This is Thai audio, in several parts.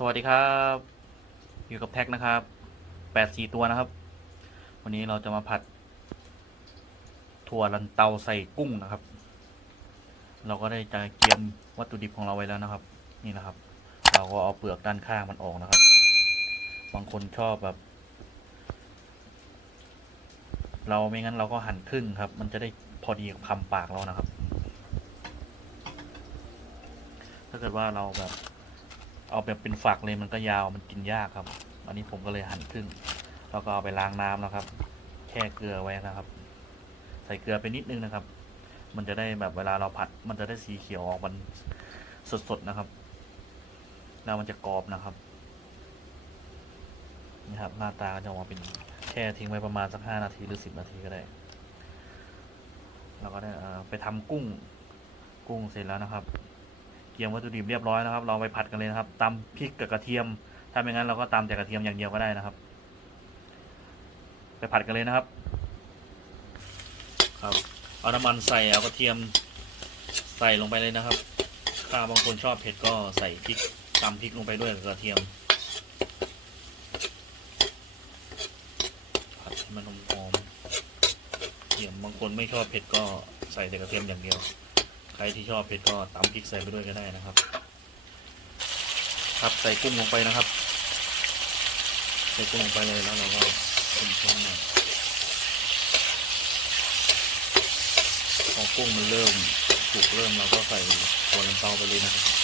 สวัสดีครับ อยู่กับแท็กนะครับแปดสี่ตัวนะครับ วันนี้เราจะมาผัด ถั่วลันเตาใส่กุ้งนะครับ เราก็ได้จะเกียมวัตถุดิบของเราไว้แล้วนะครับ นี่นะครับ เราก็เอาเปลือกด้านข้างมันออกนะครับ บางคนชอบแบบ เราไม่งั้นเราก็หั่นครึ่งครับ มันจะได้พอดีกับคำปากเรานะครับ ถ้าเกิดว่าเราแบบ เอาแบบเป็นฝักเลยมันก็ยาวมันกินยากครับ อันนี้ผมก็เลยหั่นครึ่งแล้วก็เอาไปล้างน้ำนะครับ แช่เกลือไว้นะครับ ใส่เกลือไปนิดนึงนะครับ มันจะได้แบบเวลาเราผัด มันจะได้สีเขียวออกมันสดๆนะครับ แล้วมันจะกรอบนะครับนี่ครับหน้าตาก็จะออกมาเป็นแช่ทิ้งไว้ประมาณสักห้านาทีหรือสิบนาทีก็ได้เราก็ได้ไปทำกุ้งกุ้งเสร็จแล้วนะครับ รียมวัตถุดิบเรียบร้อยนะครับ เราไปผัดกันเลยนะครับตำพริกกับกระเทียม ถ้าไม่งั้นเราก็ตำแต่กระเทียมอย่างเดียวก็ได้นะครับ ไปผัดกันเลยนะครับ ครับ เอาน้ำมันใส่เอากระเทียมใส่ลงไปเลยนะครับ ถ้าบางคนชอบเผ็ดก็ใส่พริกตำพริกลงไปด้วยกับกระเทียมผัดให้มันหอมๆเทียมบางคนไม่ชอบเผ็ดก็ใส่แต่กระเทียมอย่างเดียว ใครที่ชอบเผ็ดก็ตำพริกใส่ไปด้วยก็ได้นะครับ ครับใส่กุ้งลงไปนะครับ ใส่กุ้งลงไปเลยแล้วเราก็คนช่องหน่อยพอกุ้งมันเริ่มสุกเริ่มเราก็ใส่ตัวลันเตาไปเลยนะครับ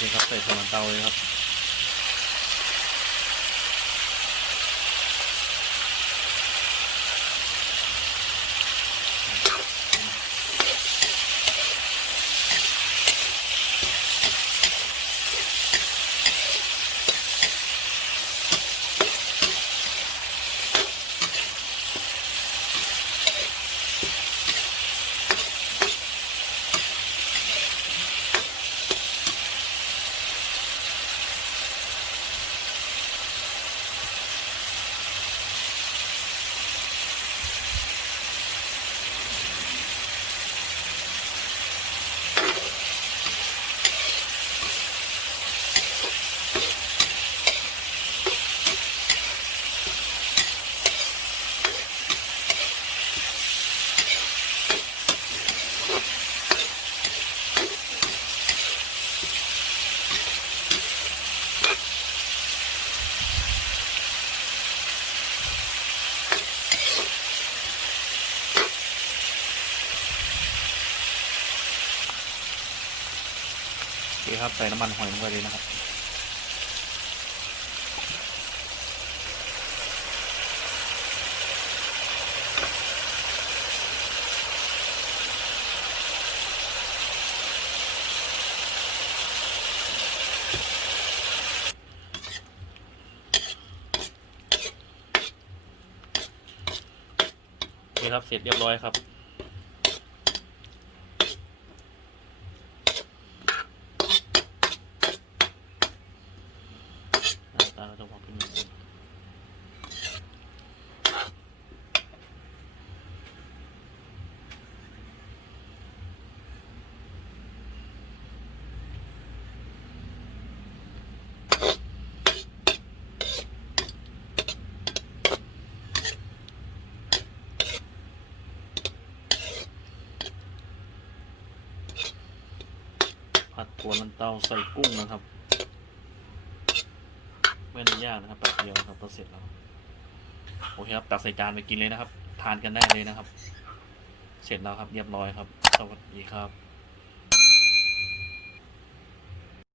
โอเครับใส่สมันเตาเลยครับ โอเคครับใส่น้ำมันหอยลงไปเลยนะครับโอเคครับเสร็จเรียบร้อยครับ หน้าตาจะออกเป็นอย่างนี้ผัดตัวลันเตาใส่กุ้งนะครับ ไม่ได้ยากนะครับแป๊บเดียวครับก็เสร็จแล้วโอเคครับตักใส่จานไปกินเลยนะครับ ทานกันได้เลยนะครับ เสร็จแล้วครับเรียบร้อยครับ สวัสดีครับ